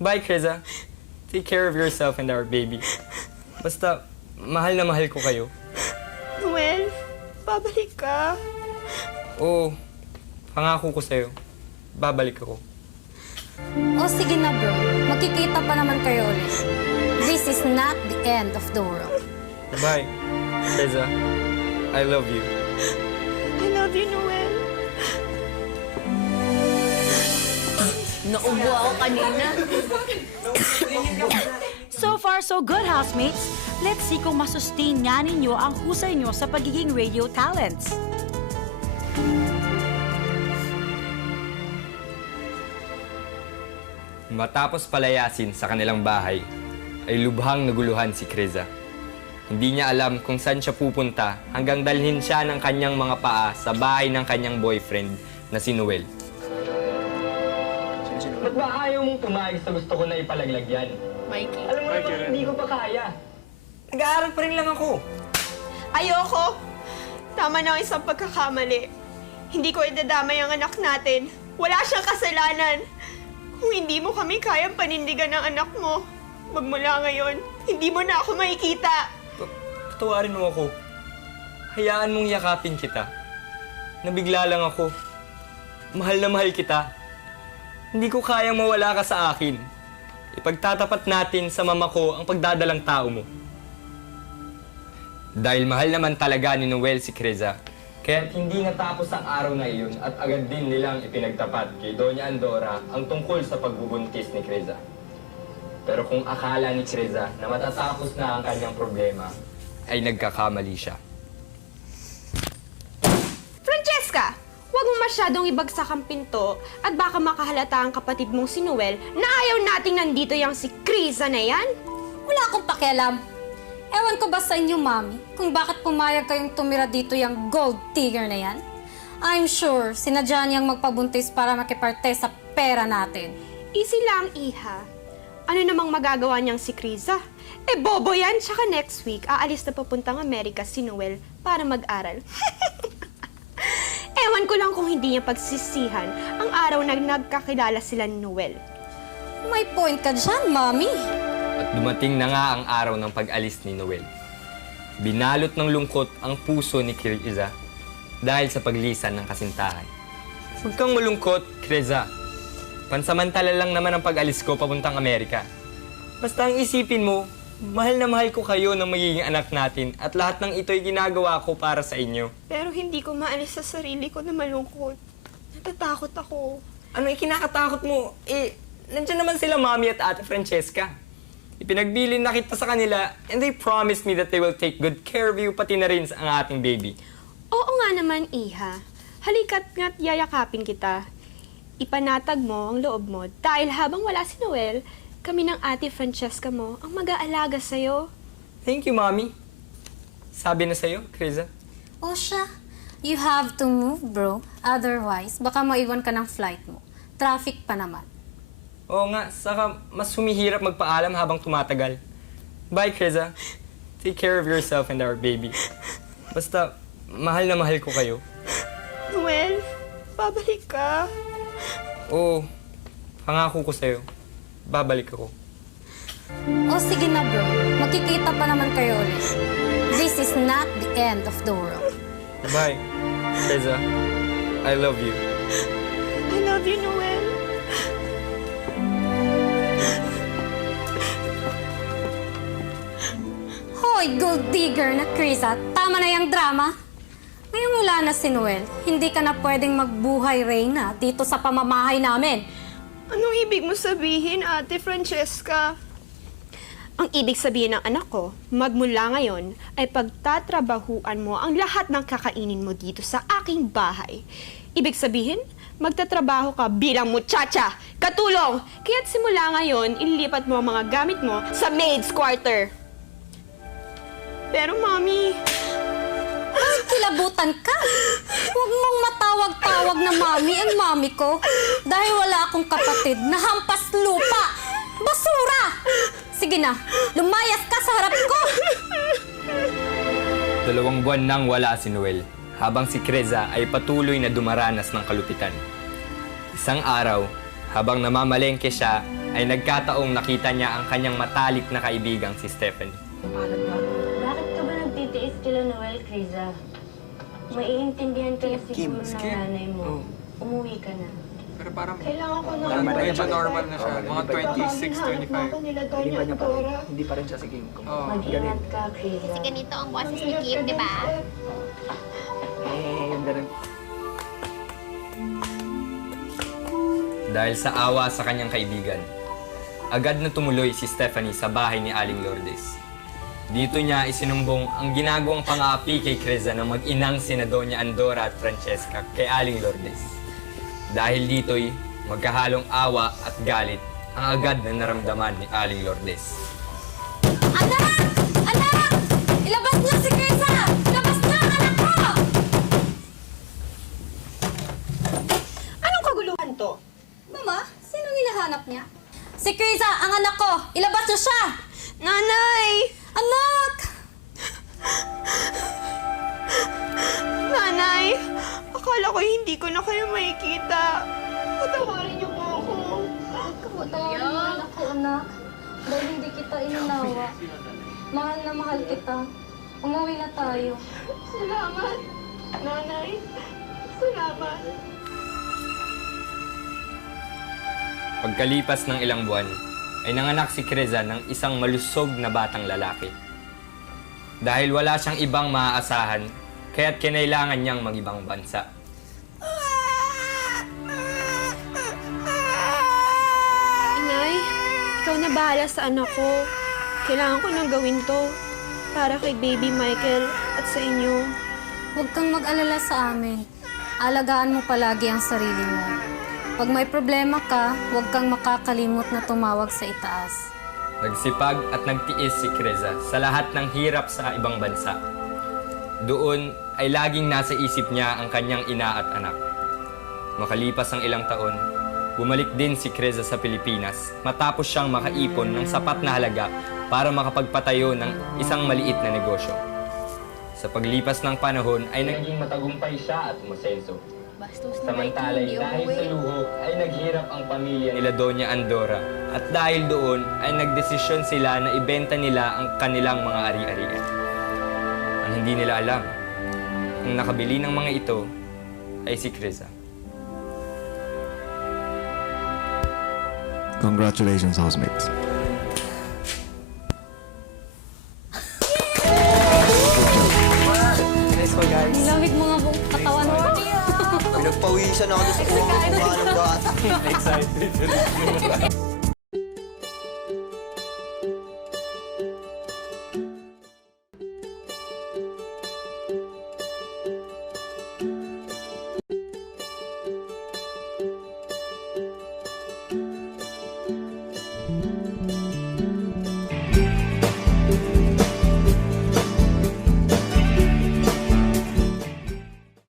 Bye, Kreza. Take care of yourself and our baby. Basta, mahal na mahal ko kayo. Noel, babalik ka. Oo, pangako ko sa'yo. Babalik ako. O sige na bro, magkikita pa naman kayo ulit. This is not the end of the world. Bye, Kreza. I love you. I love you, Noel. Naubo ako kanina. So far, so good, housemates. Let's see kung masustain nga ninyo ang husay nyo sa pagiging radio talents. Matapos palayasin sa kanilang bahay, ay lubhang naguluhan si Kreza. Hindi niya alam kung saan siya pupunta hanggang dalhin siya ng kanyang mga paa sa bahay ng kanyang boyfriend na si Noel. Ba't ba ayaw mong pumayag sa gusto ko na ipalaglag yan? Mikey. Alam mo naman, hindi ko pa kaya. Nag-aaral pa rin lang ako. Ayoko. Tama na ang isang pagkakamali. Hindi ko idadamay ang anak natin. Wala siyang kasalanan. Kung hindi mo kami kayang panindigan ng anak mo, magmula ngayon, hindi mo na ako makikita. Patawarin mo ako. Hayaan mong yakapin kita. Nabigla lang ako. Mahal na mahal kita. Hindi ko kayang mawala ka sa akin. Ipagtatapat natin sa mama ko ang pagdadalang tao mo. Dahil mahal naman talaga ni Noel si Kreza, kaya't hindi natapos ang araw na iyon at agad din nilang ipinagtapat kay Doña Andora ang tungkol sa pagbubuntis ni Kreza. Pero kung akala ni Kreza na matatapos na ang kanyang problema, ay nagkakamali siya. Francesca! Huwag mo masyadong ibagsak ang pinto at baka makahalata ang kapatid mong si Noel na ayaw nating nandito yung si Kreza na yan. Wala akong pakialam. Ewan ko ba sa inyo, Mami, kung bakit pumayag kayong tumira dito yung gold digger na yan? I'm sure sinadya niyang magpabuntis para makiparte sa pera natin. Easy lang, Iha. Ano namang magagawa niyang si Kreza? Eh, bobo yan. Tsaka next week, aalis na papuntang Amerika si Noel para mag-aral. Ewan ko lang kung hindi niya pagsisihan ang araw na nagkakilala sila ni Noel. May point ka dyan, Mami. At dumating na nga ang araw ng pag-alis ni Noel. Binalot ng lungkot ang puso ni Kreza dahil sa paglisan ng kasintahan. Huwag kang malungkot, Kreza. Pansamantala lang naman ang pag-alis ko papuntang Amerika. Basta ang isipin mo, mahal na mahal ko kayo ng magiging anak natin at lahat ng ito'y ginagawa ko para sa inyo. Pero hindi ko maalis sa sarili ko na malungkot. Natatakot ako. Ano ikinakatakot mo? Nandiyan naman sila Mami at Ate Francesca. Ipinagbilin na kita sa kanila and they promised me that they will take good care of you pati na rin sa ang ating baby. Oo nga naman, Iha. Halika't nga't yayakapin kita. Ipanatag mo ang loob mo dahil habang wala si Noel, kami ng Ate Francesca mo ang mag-aalaga sa'yo. Thank you, Mommy. Sabi na sa'yo, Kreza. O siya, you have to move, bro. Otherwise, baka maiwan ka ng flight mo. Traffic pa naman. Oo nga, saka mas humihirap magpaalam habang tumatagal. Bye, Kreza. Take care of yourself and our baby. Basta, mahal na mahal ko kayo. Noel, babalik ka. Oo, pangako ko sa'yo. Babalik ako. O sige na, bro. Magkikita pa naman kayo ulit. This is not the end of the world. Bye, Kreza. I love you. I love you, Noel. Hoy, gold digger na Kreza. Tama na yung drama. Ngayon wala na si Noel. Hindi ka na pwedeng magbuhay, Reyna, dito sa pamamahay namin. Anong ibig mo sabihin, Ate Francesca? Ang ibig sabihin ng anak ko, magmula ngayon, ay pagtatrabahuan mo ang lahat ng kakainin mo dito sa aking bahay. Ibig sabihin, magtatrabaho ka bilang muchacha, katulong. Kaya't simula ngayon, ilipat mo ang mga gamit mo sa maid's quarter. Pero, Mami, Kilabutan ka. Huwag mong matawag-tawag na mami ang mami ko. Dahil wala akong kapatid na hampas lupa. Basura! Sige na, lumayas ka sa harap ko. 2 buwan nang wala si Noel, habang si Kreza ay patuloy na dumaranas ng kalupitan. Isang araw, Habang namamalengke siya, ay nagkataong nakita niya ang kanyang matalik na kaibigang si Stephanie. Bakit ka ba nagtitiis kila Noel, Criza? Maiintindihan ka na siguro ng nanay mo. Umuwi ka na. Pero parang Kailangan ko na medyo normal na siya. Mga 26, 25. nila Doña Dora. Hindi pa rin siya si Kim. Oo. Mag-ingat ka, Criza. Ganito ang boses ni Kim, di ba? Yung ganun. Dahil sa awa sa kanyang kaibigan, agad na tumuloy si Stephanie sa bahay ni Aling Lourdes. Dito niya isinumbong ang ginagawang pang-aapi kay Criza ng mag-inang sina Doña Andora at Francesca kay Aling Lourdes. Dahil dito'y magkahalong awa at galit ang agad na naramdaman ni Aling Lourdes. Anak! Anak! Ilabas niyo si Criza! Ilabas niyo ang anak ko! Anong kaguluhan to? Mama, sinong hinahanap niya? Si Criza, ang anak ko! Ilabas niyo siya! Nanay! Anak! Nanay! Akala ko hindi ko na kayo makikita. Patawarin niyo po ako. Patawarin mo anak ko, anak. Dahil hindi kita inunawa. Mahal na mahal kita. Umuwi na tayo. Salamat, Nanay. Salamat. Pagkalipas ng ilang buwan, ay nanganak si Criza ng isang malusog na batang lalaki. Dahil wala siyang ibang maaasahan, kaya't kinailangan niyang mag-ibang bansa. Inay, ikaw na bahala sa anak ko. Kailangan ko nang gawin to. Para kay baby Michael at sa inyo. Huwag kang mag-alala sa amin. Alagaan mo palagi ang sarili mo. Pag may problema ka, huwag kang makakalimot na tumawag sa itaas. Nagsipag at nagtiis si Criza sa lahat ng hirap sa ibang bansa. Doon ay laging nasa isip niya ang kanyang ina at anak. Makalipas ang ilang taon, bumalik din si Criza sa Pilipinas matapos siyang makaipon ng sapat na halaga para makapagpatayo ng isang maliit na negosyo. Sa paglipas ng panahon ay naging matagumpay siya at umasenso. Bastos ni Michael, Samantalay hindi dahil umuwi. sa luho ay naghirap ang pamilya nila Doña Andora at dahil doon ay nagdesisyon sila na ibenta nila ang kanilang mga ari-arian. Ang hindi nila alam, ang nakabili ng mga ito ay si Criza. Congratulations, housemates. Nice po, guys. Lamig mo nga buong katawan mo. Pinagpawisan ako doon sa kuha ng bata. Excited.